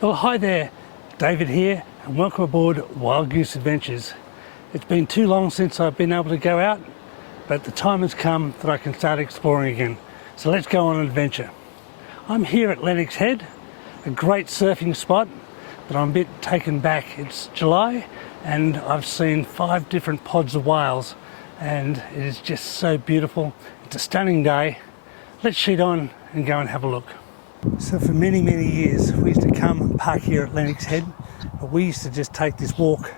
Well, hi there, David here, and welcome aboard Wild Goose Adventures. It's been too long since I've been able to go out, but the time has come that I can start exploring again. So let's go on an adventure. I'm here at Lennox Head, a great surfing spot, but I'm a bit taken back. It's July and I've seen 5 different pods of whales, and it is just so beautiful. It's a stunning day. Let's sheet on and go and have a look. So for many years we used to come and park here at Lennox Head, but we used to just take this walk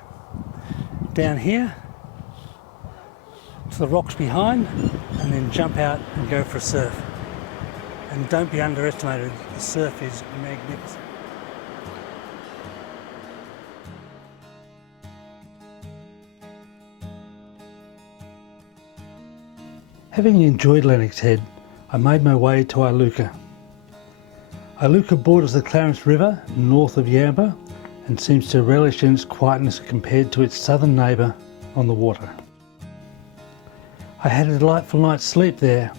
down here to the rocks behind and then jump out and go for a surf. And don't be underestimated, the surf is magnificent. Having enjoyed Lennox Head, I made my way to Iluka. Iluka borders the Clarence River north of Yamba and seems to relish in its quietness compared to its southern neighbour on the water. I had a delightful night's sleep there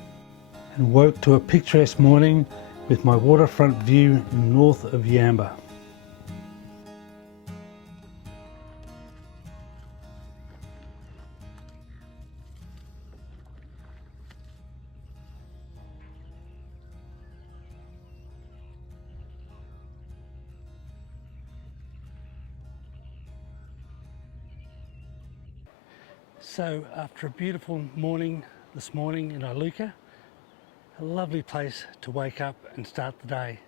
and woke to a picturesque morning with my waterfront view north of Yamba. So after a beautiful morning this morning in Iluka, a lovely place to wake up and start the day.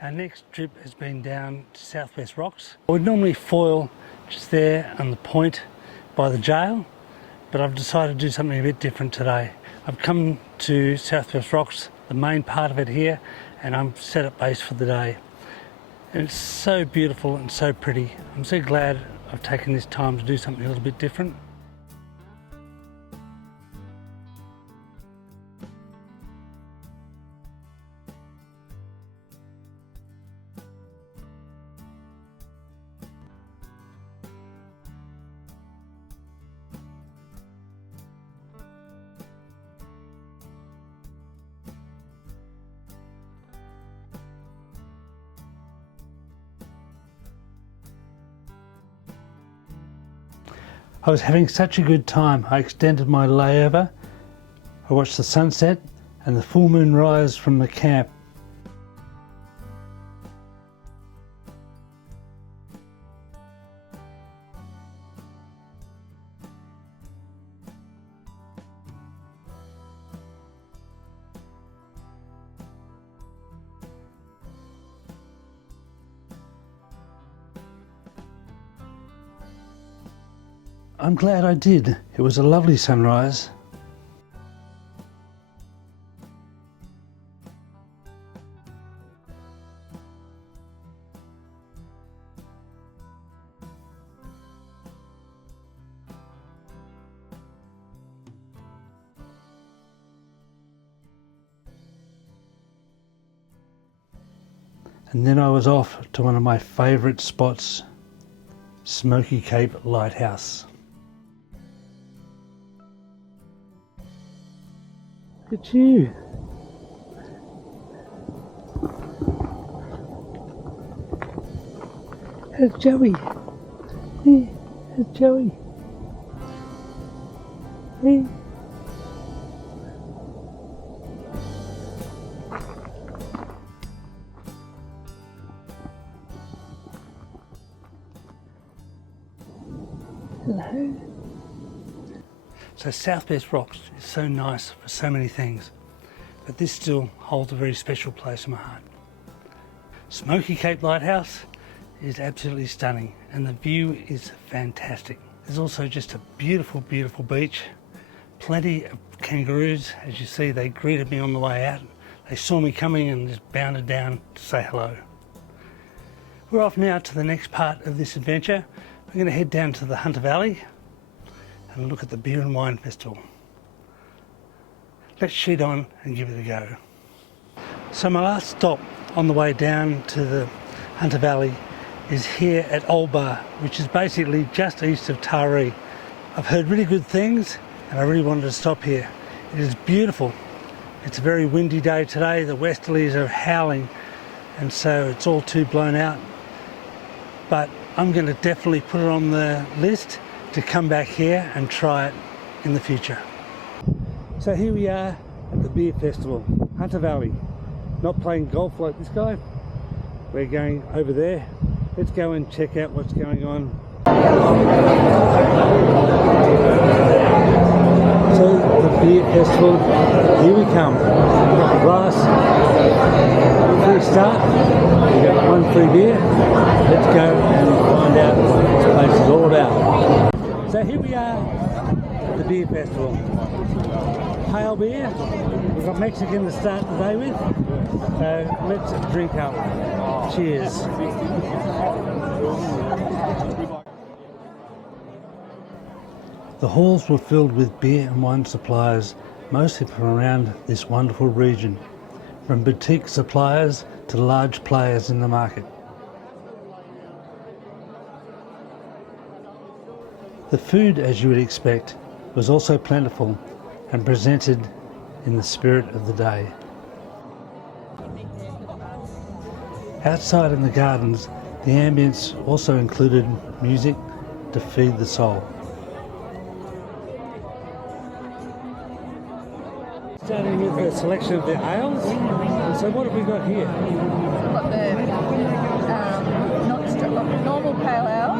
Our next trip has been down to Southwest Rocks. I would normally foil just there on the point by the jail, but I've decided to do something a bit different today. I've come to Southwest Rocks, the main part of it here, and I'm set up base for the day. And it's so beautiful and so pretty. I'm so glad I've taken this time to do something a little bit different. I was having such a good time. I extended my layover. I watched the sunset and the full moon rise from the camp. I'm glad I did. It was a lovely sunrise. And then I was off to one of my favourite spots, Smoky Cape Lighthouse. Look at you. There's Joey. Hey, there's Joey. Hey. Hello. So Southwest Rocks is so nice for so many things, but this still holds a very special place in my heart. Smoky Cape Lighthouse is absolutely stunning and the view is fantastic. There's also just a beautiful beach, plenty of kangaroos. As you see, they greeted me on the way out. They saw me coming and just bounded down to say hello. We're off now to the next part of this adventure. We're going to head down to the Hunter Valley and look at the Beer and Wine Festival. Let's sheet on and give it a go. So my last stop on the way down to the Hunter Valley is here at Old Bar, which is basically just east of Taree. I've heard really good things and I really wanted to stop here. It is beautiful. It's a very windy day today. The westerlies are howling and so it's all too blown out. but I'm going to definitely put it on the list to come back here and try it in the future. So here we are at the beer festival, Hunter Valley. Not playing golf like this guy. We're going over there. Let's go and check out what's going on. So the beer festival, here we come. We've got the glass. Before we start, we've got one free beer. Let's go and find out what this place is all about. So here we are at the beer festival. Pale beer. We've got Mexican to start the day with. So let's drink up. Cheers. The halls were filled with beer and wine suppliers, mostly from around this wonderful region, from boutique suppliers to large players in the market. The food, as you would expect, was also plentiful and presented in the spirit of the day. Outside in the gardens, the ambience also included music to feed the soul. Starting with the selection of the ales. So what have we got here? We've got the normal pale ale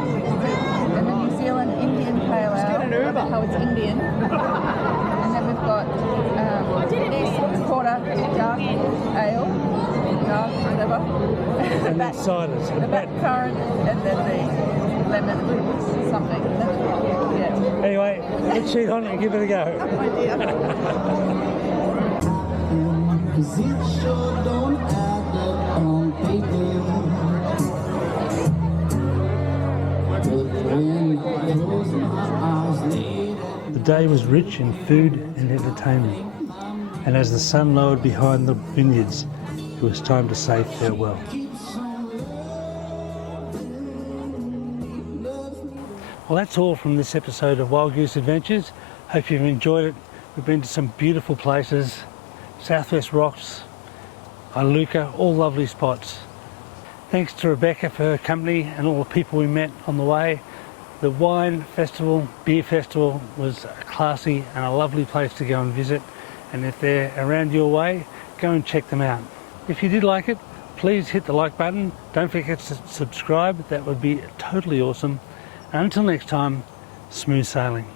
and the New Zealand Indian pale ale. How it's Indian. And then we've got quarter dark ale, dark whatever. And then ciders. The blackcurrant and then the lemon something. Yeah. Anyway, let's cheat on it and give it a go. Oh dear. Cause it sure don't add up on paper. But when I close my eyes later. The day was rich in food and entertainment, and as the sun lowered behind the vineyards, it was time to say farewell. Well, that's all from this episode of Wild Goose Adventures. Hope you've enjoyed it. We've been to some beautiful places. Southwest Rocks, Iluka, all lovely spots. Thanks to Rebecca for her company and all the people we met on the way. The wine festival, beer festival was classy and a lovely place to go and visit. And if they're around your way, go and check them out. If you did like it, please hit the like button. Don't forget to subscribe. That would be totally awesome. And until next time, smooth sailing.